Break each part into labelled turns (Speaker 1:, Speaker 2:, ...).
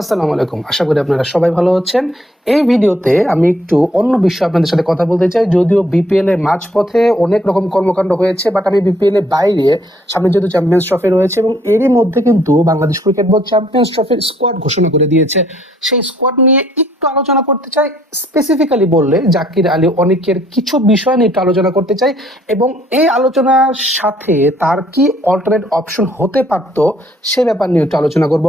Speaker 1: আসসালামু আলাইকুম। আশা করি আপনারা সবাই ভালো আছেন। এই ভিডিওতে আমি একটু অন্য বিষয়ে আপনাদের সাথে কথা বলতে চাই। যদিও বিপিএল এর মাঝপথে অনেক রকম কর্মকাণ্ড হয়েছে বাট আমি বিপিএল এর বাইরে সামনে যেহেতু চ্যাম্পিয়ন্স ট্রফি রয়েছে এবং এরই মধ্যে কিন্তু বাংলাদেশ ক্রিকেট বোর্ড চ্যাম্পিয়ন্স ট্রফির স্কোয়াড ঘোষণা করে দিয়েছে। সেই স্কোয়াড নিয়ে একটু আলোচনা করতে চাই স্পেসিফিক্যালি বললে জাকির আলী অনেকের কিছু বিষয় নিয়ে একটু আলোচনা করতে চাই এবং এই আলোচনার সাথে তার কি অল্টারনেট অপশন হতে পারত সে ব্যাপার নিয়ে একটু আলোচনা করব।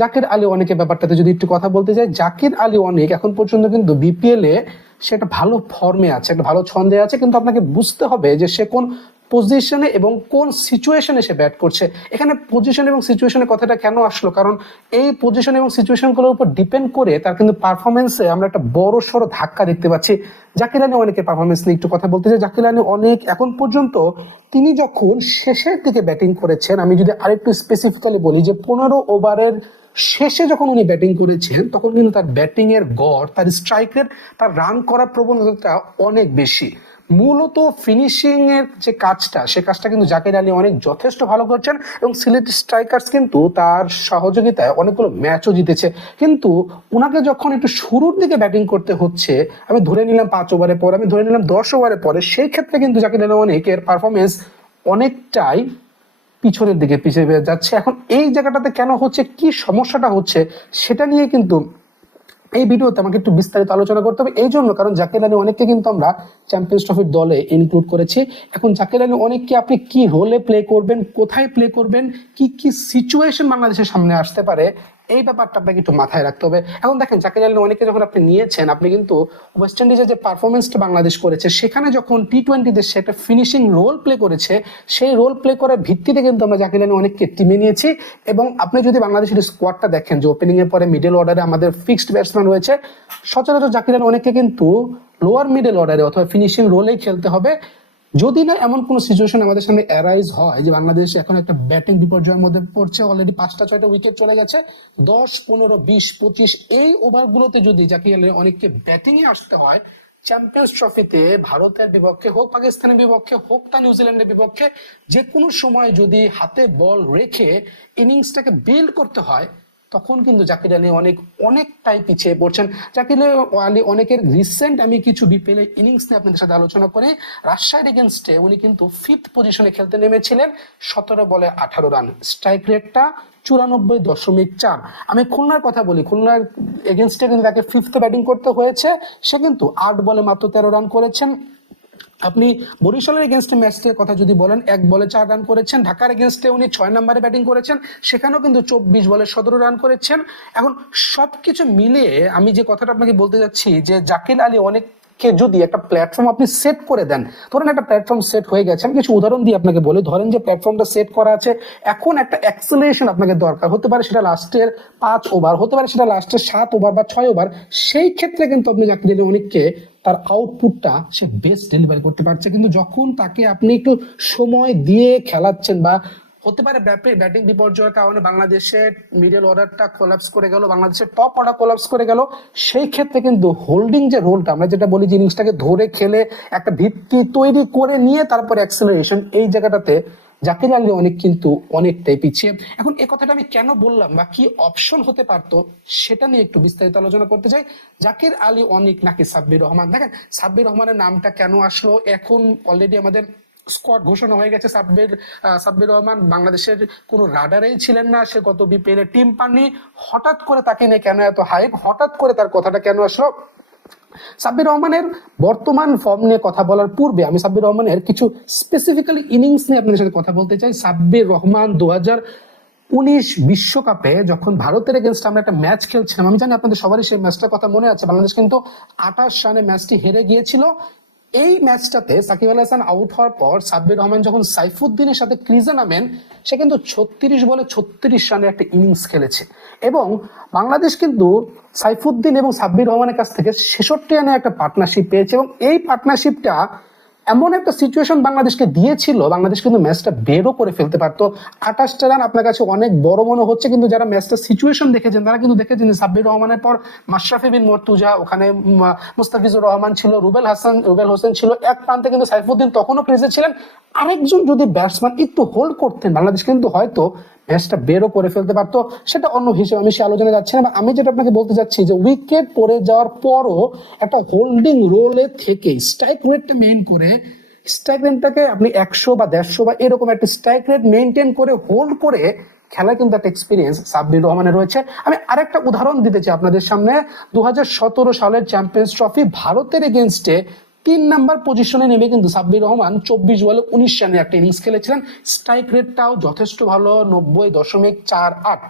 Speaker 1: জাকির আলী অনেকের ব্যাপারটাতে যদি একটু কথা বলতে চাই জাকির আলী অনেক এখন পর্যন্ত কিন্তু বিপিএল এ সে একটা ভালো ফর্মে আছে, একটা ভালো ছন্দে আছে, কিন্তু আপনাকে বুঝতে হবে যে সে কোন পজিশনে এবং কোন সিচুয়েশনে সে ব্যাট করছে। এখানে পজিশন এবং সিচুয়েশনের কথাটা কেন আসলো? কারণ এই পজিশন এবং সিচুয়েশনগুলোর উপর ডিপেন্ড করে তার কিন্তু পারফরমেন্সে আমরা একটা বড় সড়ো ধাক্কা দেখতে পাচ্ছি। জাকির আলী অনেকের পারফরমেন্স নিয়ে একটু কথা বলতে চাই জাকির আলী অনেক এখন পর্যন্ত তিনি যখন শেষের দিকে ব্যাটিং করেছেন, আমি যদি আরেকটু স্পেসিফিক্যালি বলি যে পনেরো ওভারের শেষে যখন উনি ব্যাটিং করেছিলেন তখন কিন্তু তার ব্যাটিং এর গড়, তার স্ট্রাইক রেট তার রান করার প্রবণতা অনেক বেশি। মূলত ফিনিশিং এর যে কাজটা, সে কাজটা কিন্তু জাকির আলী অনেক যথেষ্ট ভালো করছেন এবং সিলেট স্ট্রাইকার্স কিন্তু তার সহযোগিতায় অনেকগুলো ম্যাচও জিতেছে। কিন্তু ওনাকে যখন একটু শুরুর দিকে ব্যাটিং করতে হচ্ছে, আমি ধরে নিলাম পাঁচ ওভারের পর, আমি ধরে নিলাম দশ ওভারের পরে, সেই ক্ষেত্রে কিন্তু জাকির আলী অনেকের পারফরমেন্স অনেকটাই পিছনের দিকে পিছিয়ে যাচ্ছে। এখন এই জায়গাটাতে কেন হচ্ছে, কি সমস্যাটা হচ্ছে, সেটা নিয়ে কিন্তু এই ভিডিওতে আমাকে একটু বিস্তারিত আলোচনা করতে হবে। এই জন্য কারণ জাকির আলী অনেককে কিন্তু আমরা চ্যাম্পিয়ন্স ট্রফির দলে ইনক্লুড করেছি। এখন জাকির আলী অনেককে আপনি কি রোলে প্লে করবেন, কোথায় প্লে করবেন, কি কি সিচুয়েশন বাংলাদেশের সামনে আসতে পারে এই ব্যাপারটা আপনাকে একটু মাথায় রাখতে হবে। এখন দেখেন, জাকির আলী অনেকে যখন আপনি নিয়েছেন, আপনি কিন্তু ওয়েস্ট ইন্ডিজের যে পারফরমেন্সটা বাংলাদেশ করেছে, সেখানে যখন টি টোয়েন্টিতে সে একটা ফিনিশিং রোল প্লে করেছে, সেই রোল প্লে করার ভিত্তিতে কিন্তু আমরা জাকির আলী অনেককে টিমে নিয়েছি। এবং আপনি যদি বাংলাদেশের স্কোয়াডটা দেখেন, যে ওপেনিং এর পরে মিডল অর্ডারে আমাদের ফিক্সড ব্যাটসম্যান রয়েছে, সচরাচর জাকির আলী অনেককে কিন্তু লোয়ার মিডল অর্ডারে অথবা ফিনিশিং রোলেই খেলতে হবে। যদি না এমন কোনো সিচুয়েশন আমাদের সামনে অ্যারাইজ হয় যে বাংলাদেশ এখন একটা ব্যাটিং বিপর্যয়ের মধ্যে পড়ছে অলরেডি পাঁচটা, ছয়টা উইকেট চলে গেছে, দশ, পনেরো, বিশ, পঁচিশ, এই ওভারগুলোতে যদি যাকে গেলে অনেককে ব্যাটিং এ আসতে হয় চ্যাম্পিয়ন্স ট্রফিতে ভারতের বিপক্ষে হোক, পাকিস্তানের বিপক্ষে হোক তা নিউজিল্যান্ডের বিপক্ষে যে কোনো সময় যদি হাতে বল রেখে ইনিংসটাকে বিল্ড করতে হয় তখন কিন্তু জাকির আলী অনেক, অনেকটাই পিছিয়ে পড়ছেন। জাকির আলী অনেকের রিসেন্ট আমি কিছু বিপিএল ইনিংস নিয়ে আপনাদের সাথে আলোচনা করে, রাজশাহীর এগেনস্টে উনি কিন্তু ফিফথ পজিশনে খেলতে নেমেছিলেন, সতেরো বলে আঠারো রান। স্ট্রাইক রেটটা চুরানব্বই দশমিক চার। আমি খুলনার কথা বলি, খুলনার এগেনস্টে কিন্তু তাকে ফিফথে ব্যাটিং করতে হয়েছে। সে কিন্তু আট বলে মাত্র তেরো রান করেছেন। আপনি বরিশালের এগেনস্টে ম্যাচটার কথা যদি বলেন, এক বলে চার রান করেছেন, ঢাকার এগেনস্টে উনি ছয় নম্বরে ব্যাটিং করেছেন, সেখানেও কিন্তু চব্বিশ বলে সতেরো রান করেছেন। এখন সবকিছু মিলিয়ে আমি যে কথাটা আপনাকে বলতে যাচ্ছি, যে জাকির আলী অনেক কে যদি একটা প্ল্যাটফর্ম আপনি সেট করে দেন, ধরেন একটা প্ল্যাটফর্ম সেট হয়ে গেছে, আমি কিছু উদাহরণ দিয়ে আপনাকে বলি। ধরেন যে প্ল্যাটফর্মটা সেট করা আছে, এখন একটা অ্যাক্সেলারেশন আপনাকে দরকার, হতে পারে সেটা লাস্টের পাঁচ ওভার হতে পারে সেটা লাস্টের সাত ওভার বা ছয় ওভার সেই ক্ষেত্রে কিন্তু আপনি জাকির আলী অনেককে তার আউটপুটটা সে বেস্ট ডেলিভারি করতে পারছে। কিন্তু যখন তাকে আপনি একটু সময় দিয়ে খেলাচ্ছেন বা হতে পারে ব্যাটিং বিপর্যয়ের কারণে বাংলাদেশের মিডল অর্ডারটা কোলাপস করে গেল, বাংলাদেশের টপ অর্ডার কোলাপস করে গেল, সেই ক্ষেত্রে কিন্তু হোল্ডিং যে রোলটা আমরা যেটা বলি জিনিসটাকে ধরে খেলে একটা ভিত্তি তৈরি করে নিয়ে তারপরে অ্যাক্সেলারেশন এই জায়গাটাতে জাকির আলী অনেক কিন্তু অনেকটাই পিছিয়ে। এখন এ কথাটা আমি কেন বললাম বা কি অপশন হতে পারতো, সেটা নিয়ে একটু বিস্তারিত আলোচনা করতে চাই। জাকির আলী অনেক নাকি সাব্বির রহমান? দেখেন, সাব্বির রহমানের নামটা কেন আসলো? এখন অলরেডি আমাদের স্কোয়াড ঘোষণা হয়ে গেছে, সাব্বির সাব্বির রহমান বাংলাদেশের কোনো রাডারেই ছিলেন না, সে গত বিপিএল টিম পাননি। হঠাৎ করে তাকে নিয়ে কেন এত হাইপ হঠাৎ করে তার কথাটা কেন আসলো? সাব্বির রহমানের বর্তমান ফর্ম নিয়ে কথা বলার পূর্বে আমি সাব্বির রহমানের কিছু স্পেসিফিক্যালি ইনিংস নিয়ে আপনাদের সাথে কথা বলতে চাই। সাব্বির রহমান দু উনিশ বিশ্বকাপে যখন ভারতের এগেনস্ট আমরা একটা ম্যাচ খেলছিলাম, আমি জানি আপনাদের সবারই সেই ম্যাচটার কথা মনে আছে, বাংলাদেশ কিন্তু আঠাশ রানে ম্যাচটি হেরে গিয়েছিল। এই ম্যাচটাতে সাকিব আল হাসান আউট হওয়ার পর সাব্বির রহমান যখন সাইফুদ্দিনের সাথে ক্রিজে নামেন, সে কিন্তু ছত্রিশ বলে ছত্রিশ রানের একটা ইনিংস খেলেছে। এবং বাংলাদেশ কিন্তু সাইফুদ্দিন এবং সাব্বির রহমানের কাছ থেকে ছেষট্টি রানের একটা পার্টনারশিপ পেয়েছে এবং এই পার্টনারশিপটা এমন একটা সিচুয়েশন বাংলাদেশকে দিয়েছিল, বাংলাদেশ কিন্তু ম্যাচটা বেরও করে ফেলতে পারতো। আঠাশটা রান আপনার কাছে অনেক বড় মনে হচ্ছে, কিন্তু যারা ম্যাচটা সিচুয়েশন দেখেছেন, তারা কিন্তু দেখেছেন সাব্বির রহমানের পর মাশরাফি বিন মর্তুজা, ওখানে মুস্তাফিজুর রহমান ছিল, রুবেল হাসান, রুবেল হোসেন ছিল, এক প্রান্তে কিন্তু সাইফুদ্দিন তখনও ক্রিজে ছিলেন। আরেকজন যদি ব্যাটসম্যান একটু হোল্ড করতেন, বাংলাদেশ কিন্তু হয়তো ম্যাচটা বেরও করে ফেলতে পারতো। সেটা অন্য হিসেবে আমি সে আলোচনা যাচ্ছি না, বা আমি যেটা আপনাকে বলতে চাচ্ছি যে উইকেট পড়ে যাওয়ার পরও একটা হোল্ডিং রোলে থেকে স্ট্রাইক রেটটা মেইন করে স্ট্রাইক রেটটাকে আপনি একশো বা দেড়শো বা এরকম একটা স্ট্রাইক রেট মেনটেন করে হোল্ড করে খেলা কিন্তু একটা এক্সপিরিয়েন্স সাব্বির রহমানের রয়েছে। আমি আরেকটা উদাহরণ দিতে চাই আপনাদের সামনে। দু হাজার সতেরো সালের চ্যাম্পিয়ন্স ট্রফি ভারতের এগেনস্টে তিন নাম্বার পজিশনে নেমে কিন্তু সাব্বির রহমান চব্বিশ বলে উনিশ রানের একটা ইনিংস খেলেছিলেন। স্ট্রাইক রেটটাও যথেষ্ট ভালো, নব্বই দশমিক চার আট।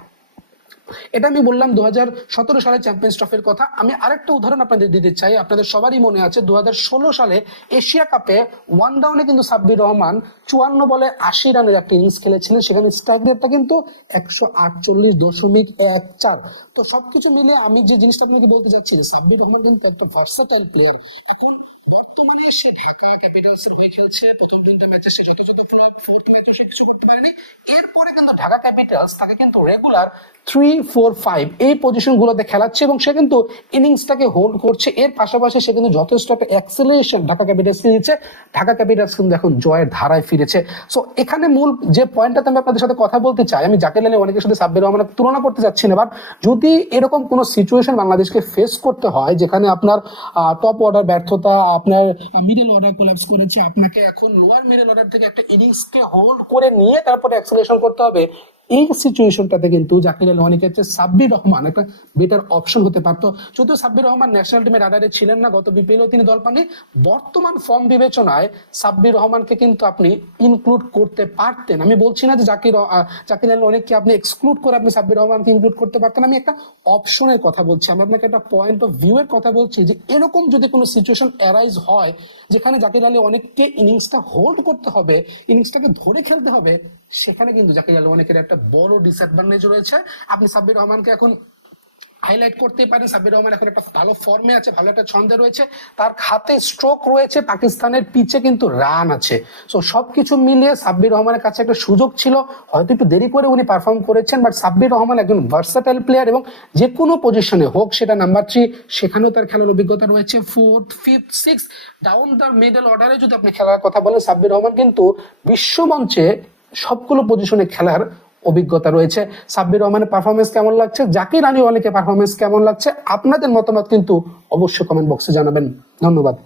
Speaker 1: এটা আমি বললাম দু হাজার সতেরো সালে চ্যাম্পিয়ন্স ট্রফির কথা। আমি আরেকটা উদাহরণ আপনাদের দিতে চাই। আপনাদের সবারই মনে আছে দু হাজার ষোলো সালে এশিয়া কাপে ওয়ান ডাউনে কিন্তু সাব্বির রহমান চুয়ান্ন বলে আশি রানের একটা ইনিংস খেলেছিলেন। সেখানে স্ট্রাইক রেটটা কিন্তু একশো আটচল্লিশ দশমিক এক চার। তো সবকিছু মিলে আমি যে জিনিসটা আপনাকে বলতে চাচ্ছি যে সাব্বির রহমান কিন্তু একটা ভার্সাটাইল প্লেয়ার এখন বর্তমানে সে ঢাকা ক্যাপিটালস এর হয়ে খেলছে। প্রথম তিনটা ম্যাচে সে শত ফ্লপ ফোর্থ ম্যাচে সে কিছু করতে পারেনি। এরপরে কিন্তু ঢাকা ক্যাপিটালস তাকে কিন্তু রেগুলার থ্রি ফোর ফাইভ এই পজিশন গুলোতে খেলাচ্ছে এবং সে কিন্তু ইনিংসটাকে হোল্ড করছে। এর পাশাপাশি সে কিন্তু যথেষ্ট একটা অ্যাক্সেলারেশন ঢাকা ক্যাপিটালস দিচ্ছে ঢাকা ক্যাপিটালস কিন্তু এখন জয়ের ধারায় ফিরেছে। সো এখানে মূল যে পয়েন্টটাতে আমি আপনাদের সাথে কথা বলতে চাই, আমি জাকির আলী অনেকের সাথে সাব্বির রহমানের তুলনা করতে চাচ্ছি না বাট যদি এরকম কোনো সিচুয়েশন বাংলাদেশকে ফেস করতে হয়, যেখানে আপনার টপ অর্ডার ব্যর্থতা আপনার মিডল অর্ডার কোলাপস করেছে, আপনাকে এখন লোয়ার মিডল অর্ডার থেকে একটা ইনিংসকে হোল্ড করে নিয়ে তারপরে অ্যাক্সিলেশন করতে হবে। এই সিচুয়েশনটাতে কিন্তু জাকির আলী অনেকের চেয়ে সাব্বির রহমান একটা বেটার অপশন হতে পারতো। যদিও সাব্বির রহমান ন্যাশনাল টিমের রাডারে ছিলেন না, গত বিপিএলও তিনি দল পাননি। বর্তমান ফর্ম বিবেচনায় সাব্বির রহমানকে কিন্তু আপনি ইনক্লুড করতে পারতেন। আমি বলছি না যে জাকির জাকির আলী অনেককে আপনি এক্সক্লুড করে আপনি সাব্বির রহমানকে ইনক্লুড করতে পারতেন। আমি একটা অপশনের কথা বলছি। আমি আপনাকে একটা পয়েন্ট অফ ভিউ এর কথা বলছি যে এরকম যদি কোনো সিচুয়েশন অ্যারাইজ হয়, যেখানে জাকির আলী অনেককে ইনিংসটা হোল্ড করতে হবে ইনিংসটাকে ধরে খেলতে হবে, সেখানে কিন্তু জাকির আলী অনেকের একটা বড় ডিসঅ্যাডভান্টেজ রয়েছে। আপনি সাব্বির রহমানকে এখন হাইলাইট করতে পারেন। সাব্বির রহমান এখন একটা ভালো ফর্মে আছে, ভালো একটা ছন্দে রয়েছে। তার হাতে স্ট্রোক রয়েছে, পাকিস্তানের পিচে কিন্তু রান আছে। সো সবকিছু মিলিয়ে সাব্বির রহমানের কাছে একটা সুযোগ ছিল। হয়তো একটু দেরি করে উনি পারফর্ম করেছেন বাট সাব্বির রহমান একজন ভার্সাটাইল প্লেয়ার এবং যে কোনো পজিশনে হোক, সেটা নাম্বার থ্রি সেখানেও তার খেলার অভিজ্ঞতা রয়েছে। Fourth fifth six down the middle অর্ডারে যদি আপনি খেলার কথা বলেন, সাব্বির রহমান কিন্তু বিশ্বমঞ্চে সবগুলো পজিশনে খেলার অভিজ্ঞতা রয়েছে। সাব্বির রহমানের পারফরমেন্স কেমন লাগছে? জাকির আলী ওয়ালিকে পারফরমেন্স কেমন লাগছে? আপনাদের মতামত কিন্তু অবশ্যই কমেন্ট বক্সে জানাবেন। ধন্যবাদ।